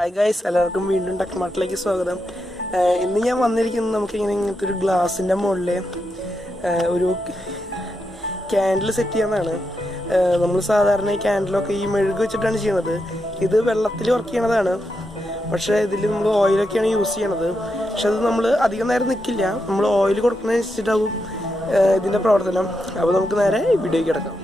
Hi guys, എല്ലാവർക്കും വീണ്ടും ടെക്മാർട്ടിലേക്ക് സ്വാഗതം. ഇന്ന് ഞാൻ വന്നിരിക്കുന്നത് നമുക്കിങ്ങനെ ഇങ്ങനത്തെ ഒരു ഗ്ലാസിൻ്റെ മുകളിൽ ഒരു ക്യാൻഡിൽ സെറ്റ് ചെയ്യാനാണ്. നമ്മൾ സാധാരണ ഈ ക്യാൻഡിലൊക്കെ ഈ മെഴുക് വെച്ചിട്ടാണ് ചെയ്യണത്. ഇത് വെള്ളത്തിൽ വർക്ക് ചെയ്യണതാണ്, പക്ഷേ ഇതിൽ നമ്മൾ ഓയിലൊക്കെയാണ് യൂസ് ചെയ്യണത്. പക്ഷെ അത് നമ്മൾ അധികം നേരം നിൽക്കില്ല, നമ്മൾ ഓയിൽ കൊടുക്കുന്നതനുസരിച്ചിട്ടാവും ഇതിൻ്റെ പ്രവർത്തനം. അപ്പോൾ നമുക്ക് നേരെ വീഡിയോയ്ക്ക് കിടക്കാം.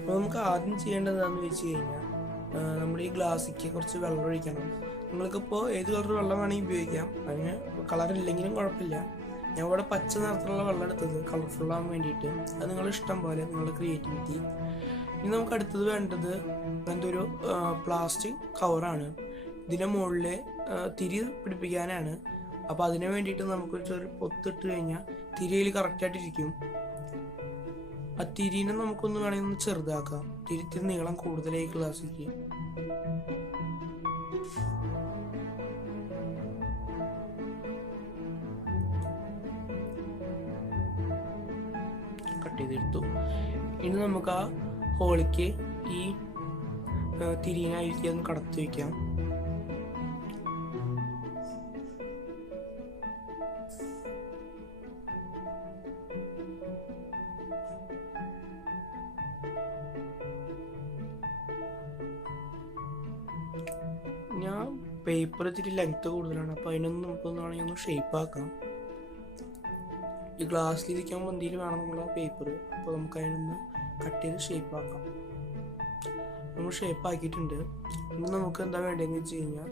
അപ്പോൾ നമുക്ക് ആദ്യം ചെയ്യേണ്ടത് എന്താണെന്ന് വെച്ച് കഴിഞ്ഞാൽ, നമ്മൾ ഈ ഗ്ലാസ്സിക്ക് കുറച്ച് വെള്ളം ഒഴിക്കണം. നിങ്ങൾക്കിപ്പോൾ ഏത് കളർ വെള്ളം വേണമെങ്കിൽ ഉപയോഗിക്കാം, അതിന് കളറില്ലെങ്കിലും കുഴപ്പമില്ല. ഞാൻ ഇവിടെ പച്ച നിറത്തിലുള്ള വെള്ളം എടുത്തത് കളർഫുള്ളാകാൻ വേണ്ടിയിട്ട്. അത് നിങ്ങളുടെ ഇഷ്ടം പോലെ, നിങ്ങളുടെ ക്രിയേറ്റിവിറ്റി. ഇനി നമുക്ക് അടുത്തത് വേണ്ടത് അങ്ങനത്തെ ഒരു പ്ലാസ്റ്റിക് കവറാണ്. ഇതിൻ്റെ മുകളിൽ തിരി പിടിപ്പിക്കാനാണ്. അപ്പോൾ അതിന് വേണ്ടിയിട്ട് നമുക്കൊരു ചെറിയ പൊത്തിട്ട് കഴിഞ്ഞാൽ തിരിയിൽ കറക്റ്റായിട്ടിരിക്കും. ആ തിരിനെ നമുക്കൊന്ന് വേണമെങ്കിൽ ഒന്ന് ചെറുതാക്കാം. തിരിത്തിരി നീളം കൂടുതലായി ഗ്ലാസ്സിക്ക്. കട്ട് ചെയ്തെടുത്തു. ഇനി നമുക്ക് ആ ഹോളിക്ക് ഈ തിരിനായിരിക്കും ഒന്ന് കടത്തി വയ്ക്കാം. ഞാൻ പേപ്പർ ഇത്തിരി ലെങ്ത്ത് കൂടുതലാണ്, അപ്പോൾ അതിനൊന്നും നമുക്കൊന്ന് വേണമെങ്കിൽ ഒന്ന് ഷേപ്പ് ആക്കാം. ഈ ഗ്ലാസ്സിലിരിക്കാൻ മന്തിയിൽ വേണം നമ്മൾ ആ പേപ്പർ. അപ്പോൾ നമുക്ക് അതിനൊന്ന് കട്ട് ചെയ്ത് ഷേപ്പ് ആക്കാം. നമ്മൾ ഷേപ്പ് ആക്കിയിട്ടുണ്ട്. ഇനി നമുക്ക് എന്താ വേണ്ടതെന്ന് വെച്ച് കഴിഞ്ഞാൽ,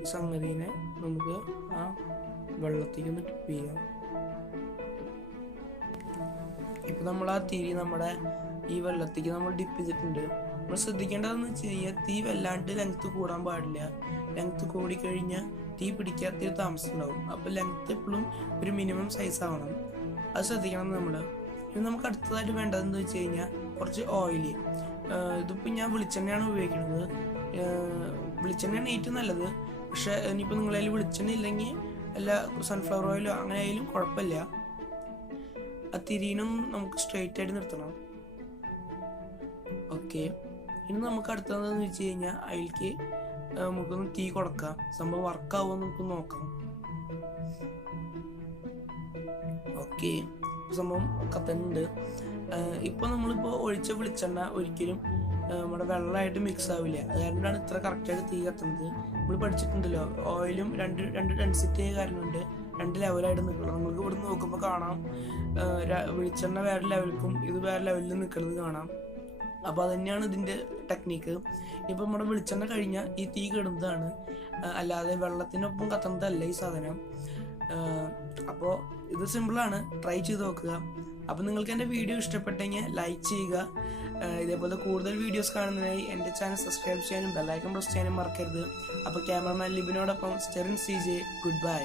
ഈ സംഗതിനെ നമുക്ക് ആ വെള്ളത്തേക്ക് ഒന്ന് ടിപ്പ് ചെയ്യാം. ഇപ്പം നമ്മൾ ആ തിരി നമ്മുടെ ഈ വെള്ളത്തേക്ക് നമ്മൾ ഡിപ്പ് ചെയ്തിട്ടുണ്ട്. നമ്മൾ ശ്രദ്ധിക്കേണ്ടതെന്ന് വെച്ച് കഴിഞ്ഞാൽ, തീ വല്ലാണ്ട് ലെങ്ത്ത് കൂടാൻ പാടില്ല. ലെങ്ത്ത് കൂടിക്കഴിഞ്ഞാൽ തീ പിടിക്കാത്തൊരു താമസം ഉണ്ടാവും. അപ്പോൾ ലെങ്ത്ത് എപ്പോഴും ഒരു മിനിമം സൈസ് ആവണം, അത് ശ്രദ്ധിക്കണം നമ്മൾ. ഇനി നമുക്ക് അടുത്തതായിട്ട് വേണ്ടതെന്ന് വെച്ച് കഴിഞ്ഞാൽ കുറച്ച് ഓയിൽ. ഇതിപ്പോൾ ഞാൻ വെളിച്ചെണ്ണയാണ് ഉപയോഗിക്കുന്നത്. വെളിച്ചെണ്ണയാണ് ഏറ്റവും നല്ലത്. പക്ഷേ ഇനിയിപ്പോൾ നിങ്ങളതിൽ വെളിച്ചെണ്ണ ഇല്ലെങ്കിൽ അല്ല സൺഫ്ലവർ ഓയിലോ അങ്ങനെ ആയാലും കുഴപ്പമില്ല. ആ തിരീനും നമുക്ക് സ്ട്രെയിറ്റ് ആയിട്ട് നിർത്തണം. ഓക്കെ, ഇനി നമുക്ക് അടുത്തതെന്ന് വെച്ച് കഴിഞ്ഞാൽ അതിലേക്ക് നമുക്കൊന്ന് തീ കൊടുക്കാം. സംഭവം വർക്കാവുമോ നമുക്ക് നോക്കാം. ഓക്കെ, സംഭവം കത്തുന്നുണ്ട്. ഇപ്പോൾ നമ്മളിപ്പോൾ ഒഴിച്ച വെളിച്ചെണ്ണ ഒരിക്കലും നമ്മുടെ വെള്ളമായിട്ട് മിക്സ് ആവില്ല. അതുകൊണ്ടാണ് ഇത്ര കറക്റ്റായിട്ട് തീ കത്തുന്നത്. നമ്മൾ പഠിച്ചിട്ടുണ്ടല്ലോ, ഓയിലും രണ്ട് ഡെൻസിറ്റി കാരണമുണ്ട്, രണ്ട് ലെവലായിട്ട് നിൽക്കണം. നമുക്ക് ഇവിടെ നോക്കുമ്പോൾ കാണാം, വെളിച്ചെണ്ണ വേറെ ലെവലിലും ഇത് വേറെ ലെവലിൽ നിൽക്കുന്നത് കാണാം. അപ്പോൾ അത് തന്നെയാണ് ഇതിൻ്റെ ടെക്നിക്ക്. ഇപ്പോൾ നമ്മുടെ വെളിച്ചെണ്ണ കഴിഞ്ഞാൽ ഈ തീ കെടുന്നതാണ്, അല്ലാതെ വെള്ളത്തിനൊപ്പം കത്തുന്നതല്ല ഈ സാധനം. അപ്പോൾ ഇത് സിമ്പിളാണ്, ട്രൈ ചെയ്ത് നോക്കുക. അപ്പോൾ നിങ്ങൾക്ക് എൻ്റെ വീഡിയോ ഇഷ്ടപ്പെട്ടെങ്കിൽ ലൈക്ക് ചെയ്യുക. ഇതേപോലെ കൂടുതൽ വീഡിയോസ് കാണുന്നതിനായി എൻ്റെ ചാനൽ സബ്സ്ക്രൈബ് ചെയ്യാനും ബെല്ലൈക്കൺ പ്രസ് ചെയ്യാനും മറക്കരുത്. അപ്പോൾ ക്യാമറമാൻ ലിബിനോടൊപ്പം സ്റ്റെറിൻ CJ, ഗുഡ് ബൈ.